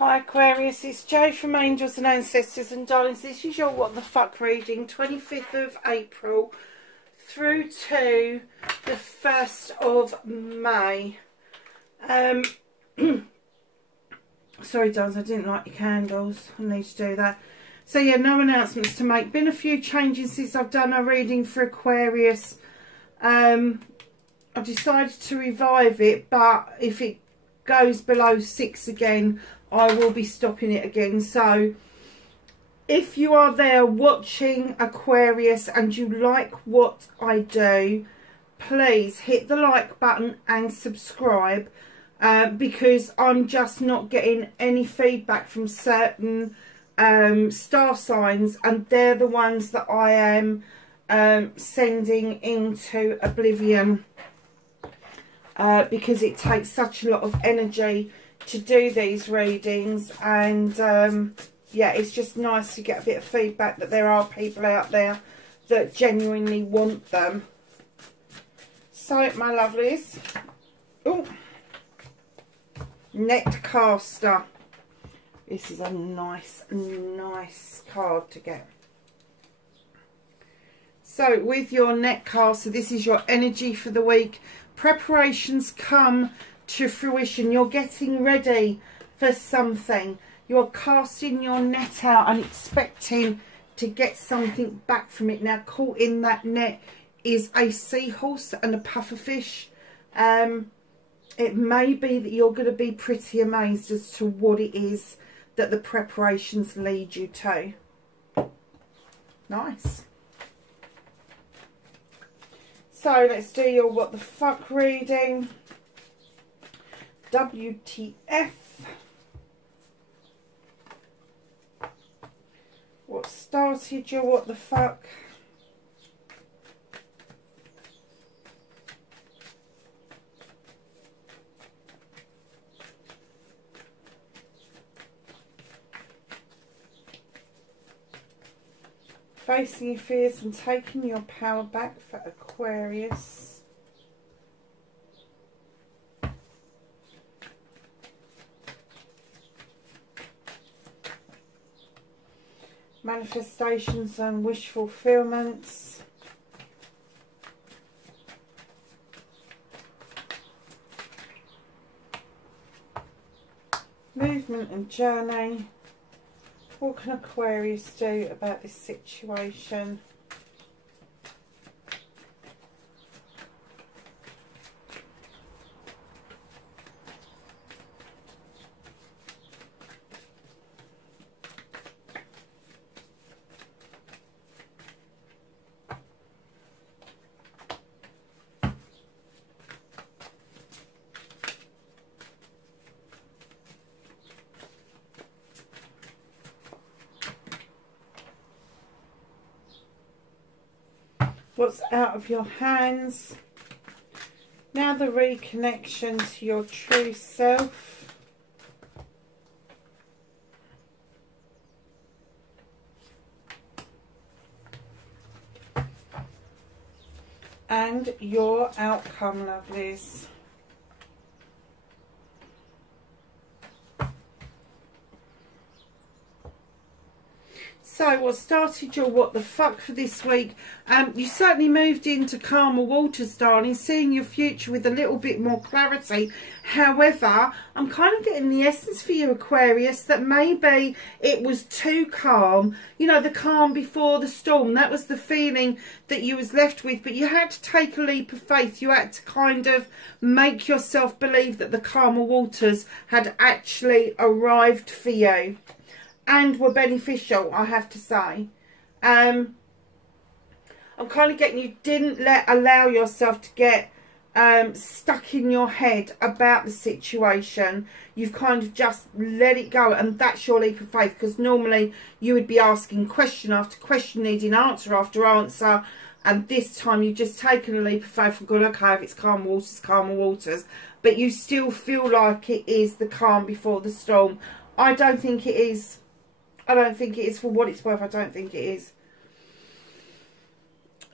Hi Aquarius, it's Jo from Angels and Ancestors, and darlings, this is your What the Fuck reading, 25th of April through to the 1st of May. Sorry darlings, I didn't like your candles. I need to do that. So yeah, no announcements to make. Been a few changes since I've done a reading for Aquarius. I decided to revive it, but if it goes below 6 again, I will be stopping it again. So if you are there watching Aquarius and you like what I do, please hit the like button and subscribe, because I'm just not getting any feedback from certain star signs, and they're the ones that I am sending into oblivion, because it takes such a lot of energy to do these readings. And yeah, it's just nice to get a bit of feedback that there are people out there that genuinely want them. So my lovelies, oh, Netcaster, this is a nice card to get. So with your Netcaster, this is your energy for the week. Preparations come to fruition. You're getting ready for something. You're casting your net out and expecting to get something back from it. Now, caught in that net is a seahorse and a pufferfish. It may be that you're going to be pretty amazed as to what it is that the preparations lead you to. Nice. So let's do your What the Fuck reading. WTF. What started your What the Fuck? Facing your fears and taking your power back for Aquarius. Manifestations and wish fulfillments. Movement and journey. What can Aquarius do about this situation? What's out of your hands? Now the reconnection to your true self. And your outcome, lovelies. So what started your What the Fuck for this week? You certainly moved into calmer waters, darling, seeing your future with a little bit more clarity. However, I'm kind of getting the essence for you, Aquarius, that maybe it was too calm. You know, the calm before the storm. That was the feeling that you was left with. But you had to take a leap of faith. You had to kind of make yourself believe that the calmer waters had actually arrived for you. And were beneficial, I have to say. I'm kind of getting you didn't allow yourself to get stuck in your head about the situation. You've kind of just let it go, and that's your leap of faith, because normally you would be asking question after question, needing answer after answer, and this time you've just taken a leap of faith and gone, okay, if it's calm waters, calmer waters. But you still feel like it is the calm before the storm. I don't think it is. I don't think it is. For what it's worth, I don't think it is.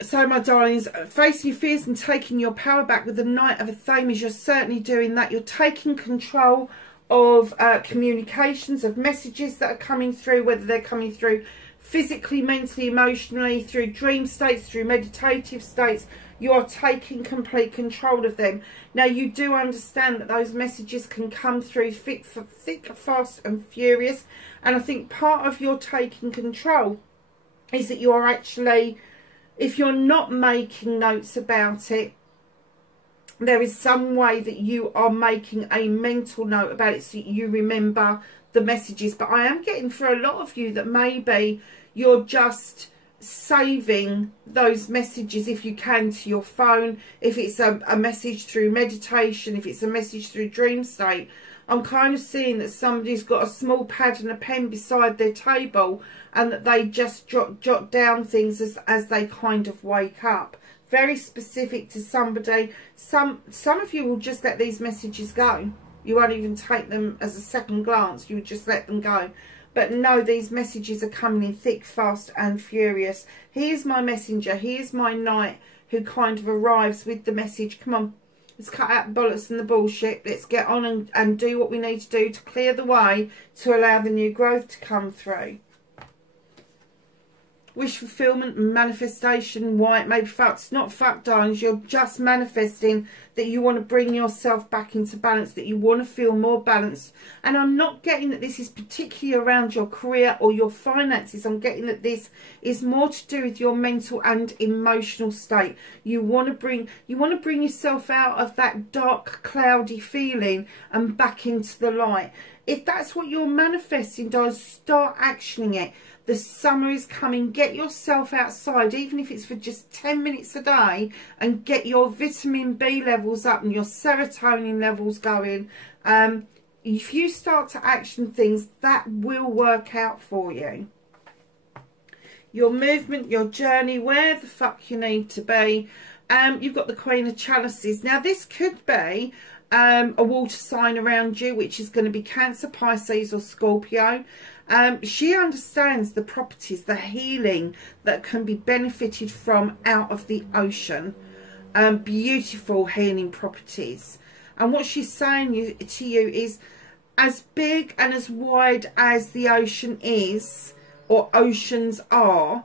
So, my darlings, facing your fears and taking your power back with the Knight of Athamas, you're certainly doing that. You're taking control of communications, of messages that are coming through, whether they're coming through physically, mentally, emotionally, through dream states, through meditative states. You are taking complete control of them. Now, you do understand that those messages can come through thick, fast and furious. And I think part of your taking control is that you are actually, if you're not making notes about it, there is some way that you are making a mental note about it so you remember the messages. But I am getting for a lot of you that maybe you're just saving those messages, if you can, to your phone. If it's a message through meditation, if it's a message through dream state, I'm kind of seeing that somebody's got a small pad and a pen beside their table, and that they just jot down things as they kind of wake up. Very specific to somebody. Some of you will just let these messages go. You won't even take them as a second glance. You would just let them go. But no, these messages are coming in thick, fast and furious. He is my messenger. He is my knight who kind of arrives with the message. Come on, let's cut out the bollocks and the bullshit. Let's get on and do what we need to do to clear the way to allow the new growth to come through. Wish fulfillment, manifestation, why it may be fucked. It's not fucked, darlings. You're just manifesting that you want to bring yourself back into balance, that you want to feel more balanced. And I'm not getting that this is particularly around your career or your finances. I'm getting that this is more to do with your mental and emotional state. You want to bring yourself out of that dark, cloudy feeling and back into the light. If that's what you're manifesting, darling, start actioning it. The summer is coming. Get yourself outside, even if it's for just 10 minutes a day, and get your vitamin B levels up and your serotonin levels going. If you start to action things, that will work out for you. Your movement, your journey, where the fuck you need to be. You've got the Queen of Chalices. Now, this could be a water sign around you, which is going to be Cancer, Pisces or Scorpio. She understands the properties, the healing that can be benefited from out of the ocean. Beautiful healing properties. And what she's saying to you is, as big and as wide as the ocean is, or oceans are,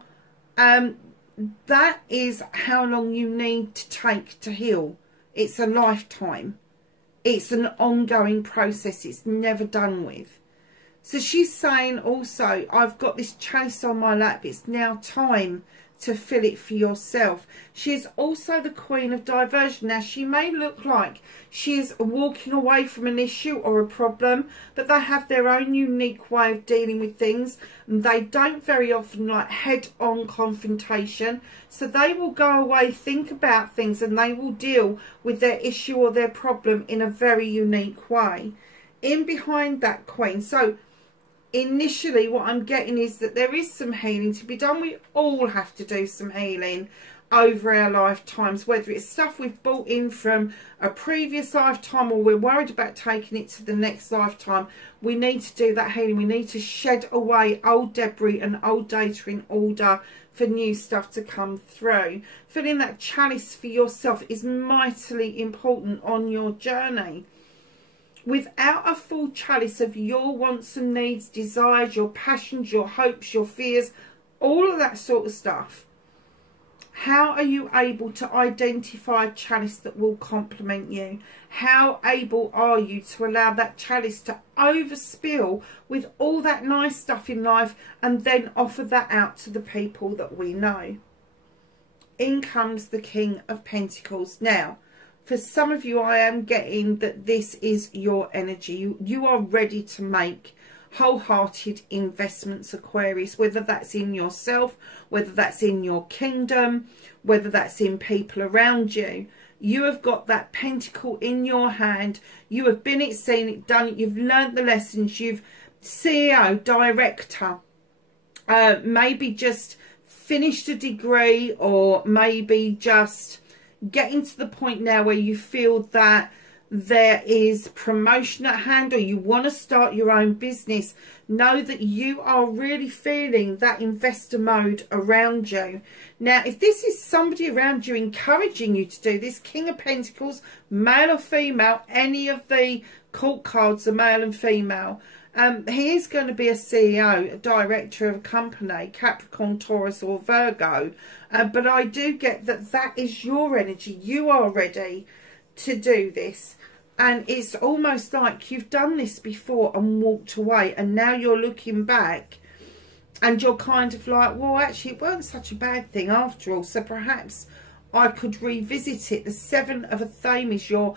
that is how long you need to take to heal. It's a lifetime. It's an ongoing process. It's never done with. So she's saying also, I've got this chalice on my lap. It's now time to fill it for yourself. She is also the Queen of Diversion. Now, she may look like she is walking away from an issue or a problem, but they have their own unique way of dealing with things. And they don't very often like head-on confrontation. So they will go away, think about things, and they will deal with their issue or their problem in a very unique way. In behind that Queen. So initially what I'm getting is that there is some healing to be done. We all have to do some healing over our lifetimes, whether it's stuff we've brought in from a previous lifetime or we're worried about taking it to the next lifetime. We need to do that healing. We need to shed away old debris and old data in order for new stuff to come through. Filling that chalice for yourself is mightily important on your journey. Without a full chalice of your wants and needs, desires, your passions, your hopes, your fears, all of that sort of stuff, how are you able to identify a chalice that will complement you? How able are you to allow that chalice to overspill with all that nice stuff in life and then offer that out to the people that we know? In comes the King of Pentacles. Now, for some of you, I am getting that this is your energy. You are ready to make wholehearted investments, Aquarius, whether that's in yourself, whether that's in your kingdom, whether that's in people around you. You have got that pentacle in your hand. You have been it, seen it, done it. You've learnt the lessons. You've CEO, director, maybe just finished a degree, or maybe just getting to the point now where you feel that there is promotion at hand, or you want to start your own business, know that you are really feeling that investor mode around you. Now, if this is somebody around you encouraging you to do this, King of Pentacles, male or female, any of the court cards are male and female. He is going to be a CEO, a director of a company, Capricorn, Taurus or Virgo. But I do get that that is your energy. You are ready to do this. And it's almost like you've done this before and walked away. And now you're looking back and you're kind of like, well, actually, it wasn't such a bad thing after all. So perhaps I could revisit it. The Seven of a Thame is your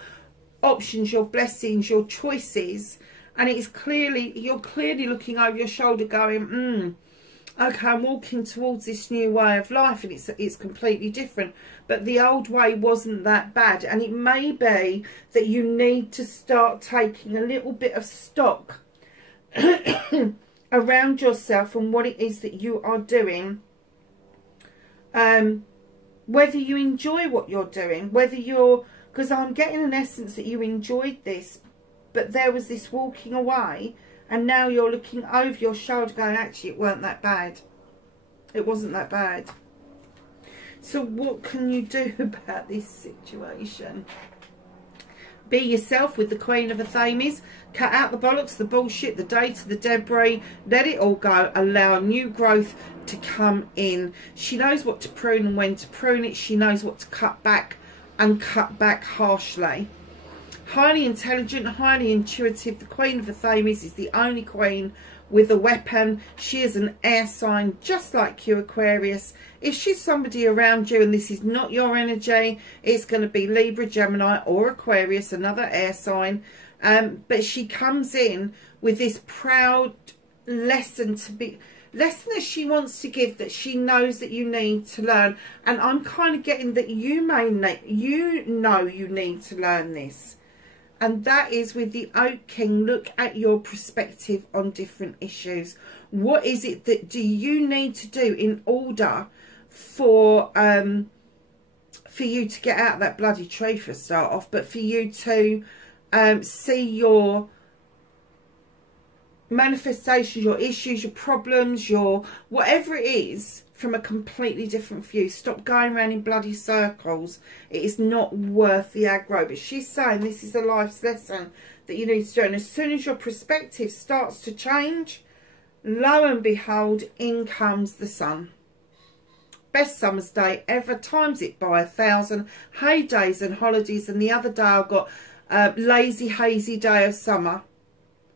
options, your blessings, your choices. And it's clearly, you're clearly looking over your shoulder going, okay, I'm walking towards this new way of life, and it's completely different. But the old way wasn't that bad. And it may be that you need to start taking a little bit of stock around yourself and what it is that you are doing. Whether you enjoy what you're doing, whether you're, because I'm getting an essence that you enjoyed this, but there was this walking away, and now you're looking over your shoulder going, actually, it weren't that bad. It wasn't that bad. So what can you do about this situation? Be yourself with the Queen of Athames. Cut out the bollocks, the bullshit, the data, the debris. Let it all go. Allow new growth to come in. She knows what to prune and when to prune it. She knows what to cut back, and cut back harshly. Highly intelligent, highly intuitive. The Queen of Athames is the only queen with a weapon. She is an air sign, just like you, Aquarius. If she's somebody around you and this is not your energy, it's going to be Libra, Gemini or Aquarius, another air sign. But she comes in with this proud lesson that she wants to give, that she knows that you need to learn. And I'm kind of getting that you know you need to learn this. And that is with the Oak King. Look at your perspective on different issues. What is it that do you need to do in order for you to get out of that bloody tree for a start off, but for you to see your manifestations, your issues, your problems, your whatever it is from a completely different view. Stop going around in bloody circles. It is not worth the aggro. But she's saying this is a life's lesson that you need to do. And as soon as your perspective starts to change, lo and behold, in comes the sun. Best summer's day ever, times it by 1,000. Hay days and holidays. And the other day I got lazy, hazy day of summer.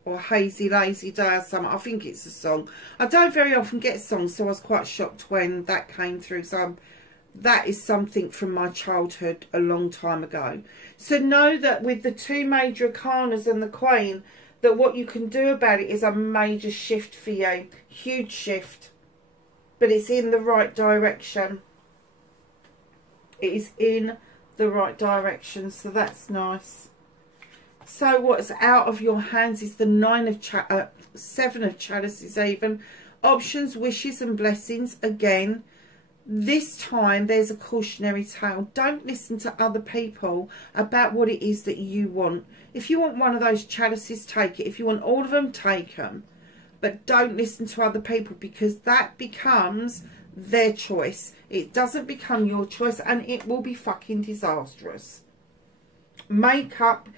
Or hazy, lazy day of summer. I think it's a song. I don't very often get songs, so I was quite shocked when that came through. So that is something from my childhood a long time ago. So know that with the two major arcanas and the Queen, that what you can do about it is a major shift for you. Huge shift. But it's in the right direction. It is in the right direction. So that's nice. So what's out of your hands is the Seven of Chalices even. Options, wishes and blessings. Again, this time there's a cautionary tale. Don't listen to other people about what it is that you want. If you want one of those chalices, take it. If you want all of them, take them. But don't listen to other people, because that becomes their choice. It doesn't become your choice, and it will be fucking disastrous. Make up...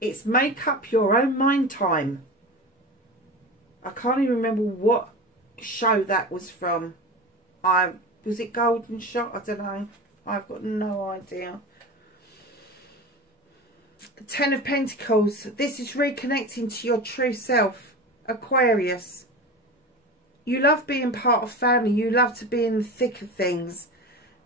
It's make up your own mind time. I can't even remember what show that was from. Was it Golden Shot? I don't know. I've got no idea. Ten of Pentacles. This is reconnecting to your true self, Aquarius. You love being part of family. You love to be in the thick of things.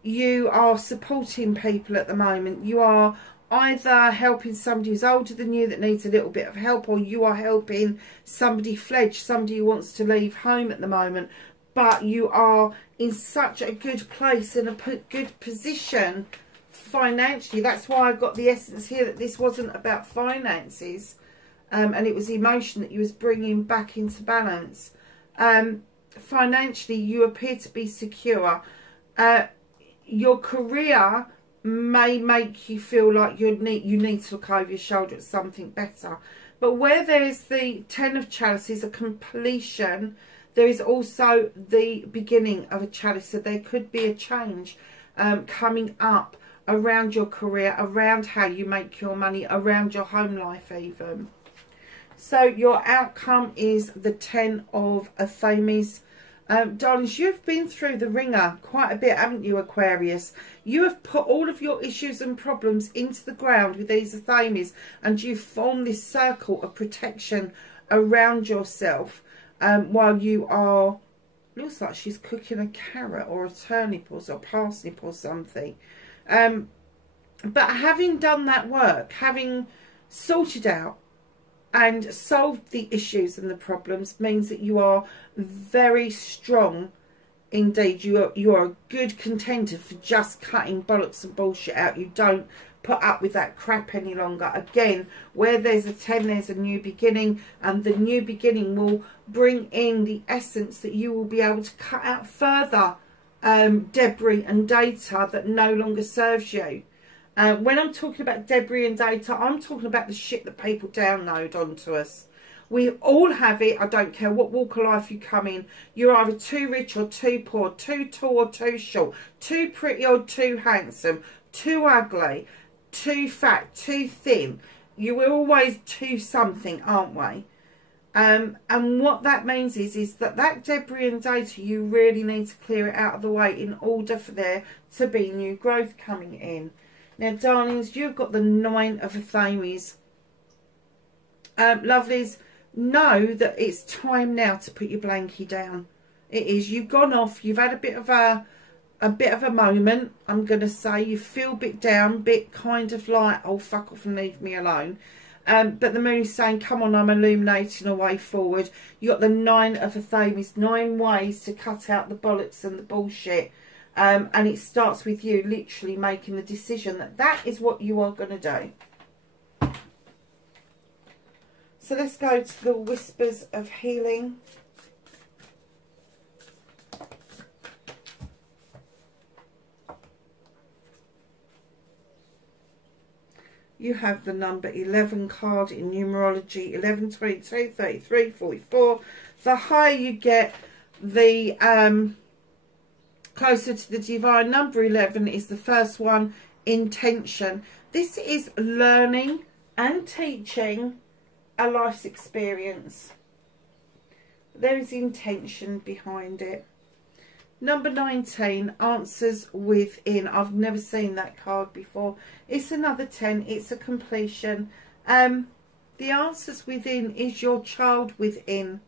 You are supporting people at the moment. You are either helping somebody who's older than you that needs a little bit of help, or you are helping somebody fledged, somebody who wants to leave home at the moment. But you are in such a good place and a good position financially. That's why I got the essence here that this wasn't about finances, and it was emotion that you was bringing back into balance. Financially, you appear to be secure. Your career may make you feel like you need to look over your shoulder at something better. But where there's the Ten of Chalices, a completion, there is also the beginning of a chalice. So there could be a change coming up around your career, around how you make your money, around your home life even. So your outcome is the Ten of Athames. Darlings, you've been through the ringer quite a bit, haven't you, Aquarius? You have put all of your issues and problems into the ground with these Athames, and you've formed this circle of protection around yourself while you are, looks like she's cooking a carrot or a turnip or a parsnip or something. But having done that work, having sorted out and solved the issues and the problems, means that you are very strong indeed. You are a good contender for just cutting bollocks and bullshit out. You don't put up with that crap any longer. Again, where there's a 10, there's a new beginning, and the new beginning will bring in the essence that you will be able to cut out further debris and data that no longer serves you. When I'm talking about debris and data, I'm talking about the shit that people download onto us. We all have it. I don't care what walk of life you come in. You're either too rich or too poor, too tall or too short, too pretty or too handsome, too ugly, too fat, too thin. You are always too something, aren't we? And what that means is that debris and data, you really need to clear it out of the way in order for there to be new growth coming in. Now, darlings, you've got the Nine of Athames. Lovelies, know that it's time now to put your blankie down. It is. You've gone off. You've had a bit of a moment. I'm going to say you feel a bit down, bit kind of like, oh, fuck off and leave me alone. But the moon is saying, come on, I'm illuminating a way forward. You got the Nine of Athames, 9 ways to cut out the bollocks and the bullshit. And it starts with you literally making the decision that that is what you are going to do. So let's go to the Whispers of Healing. You have the number 11 card in numerology, 11, 22, 33, 44. The higher you get, the closer to the divine. Number 11 is the first one, intention. This is learning and teaching a life's experience. There is intention behind it. Number 19, answers within. I've never seen that card before. It's another 10. It's a completion. The answers within is your child within.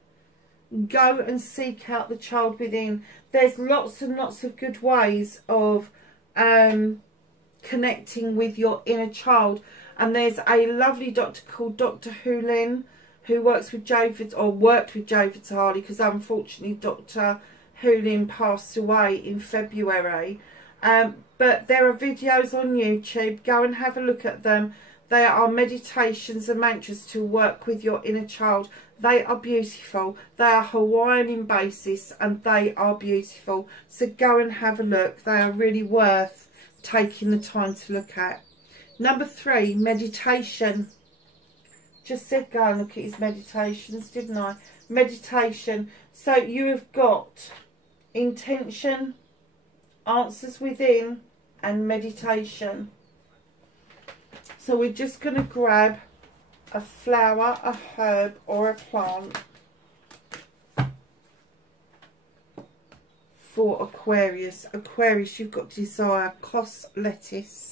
Go and seek out the child within. There's lots and lots of good ways of connecting with your inner child. And there's a lovely doctor called Dr. Hulin, who works with Joe, or worked with Joe Vitale, because unfortunately Dr. Hulin passed away in February. But there are videos on YouTube. Go and have a look at them. They are meditations and mantras to work with your inner child. They are beautiful. They are Hawaiian in basis, and they are beautiful. So go and have a look. They are really worth taking the time to look at. Number 3, meditation. Just said go and look at his meditations, didn't I? Meditation. So you have got intention, answers within, and meditation. So we're just going to grab a flower, a herb, or a plant for Aquarius. Aquarius, you've got desire, cos lettuce.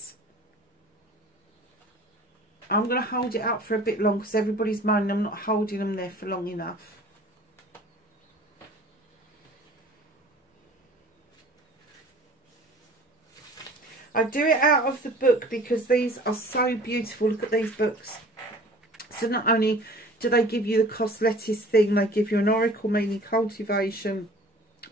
I'm going to hold it up for a bit long because everybody's moaning I'm not holding them there for long enough. I do it out of the book because these are so beautiful. Look at these books. So not only do they give you the cos lettuce thing, they give you an oracle meaning, cultivation,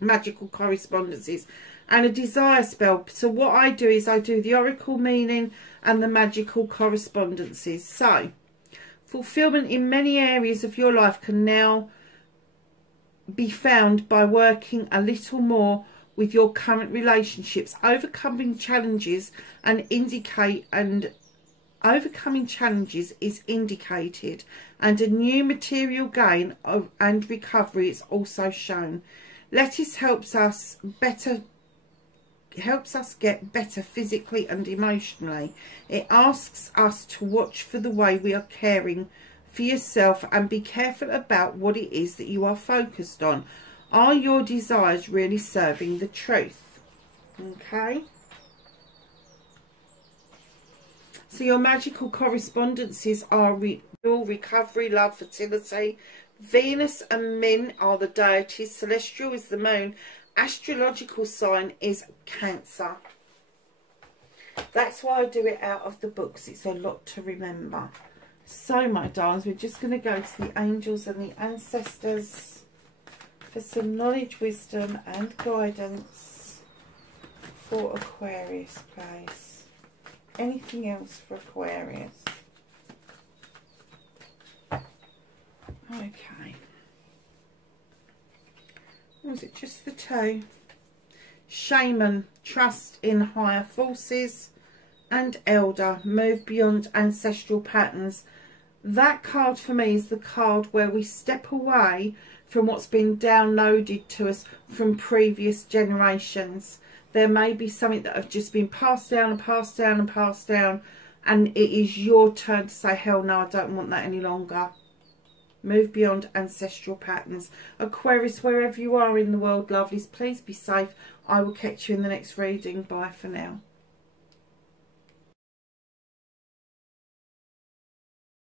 magical correspondences, and a desire spell. So what I do is I do the oracle meaning and the magical correspondences. So fulfillment in many areas of your life can now be found by working a little more with your current relationships. Overcoming challenges overcoming challenges is indicated, and a new material gain and recovery is also shown. Lettuce helps us get better physically and emotionally. It asks us to watch for the way we are caring for yourself and be careful about what it is that you are focused on. Are your desires really serving the truth? Okay. So your magical correspondences are recovery, love, fertility. Venus and Min are the deities. Celestial is the moon. Astrological sign is Cancer. That's why I do it out of the books. It's a lot to remember. So, my darlings, we're just going to go to the angels and the ancestors for some knowledge, wisdom and guidance for Aquarius, please. Anything else for Aquarius? Okay. Was it just the two? Shaman, trust in higher forces, and elder, move beyond ancestral patterns. That card for me is the card where we step away from what's been downloaded to us from previous generations. There may be something that have just been passed down and passed down and passed down, and it is your turn to say, hell no, I don't want that any longer. Move beyond ancestral patterns. Aquarius, wherever you are in the world, lovelies, please be safe. I will catch you in the next reading. Bye for now.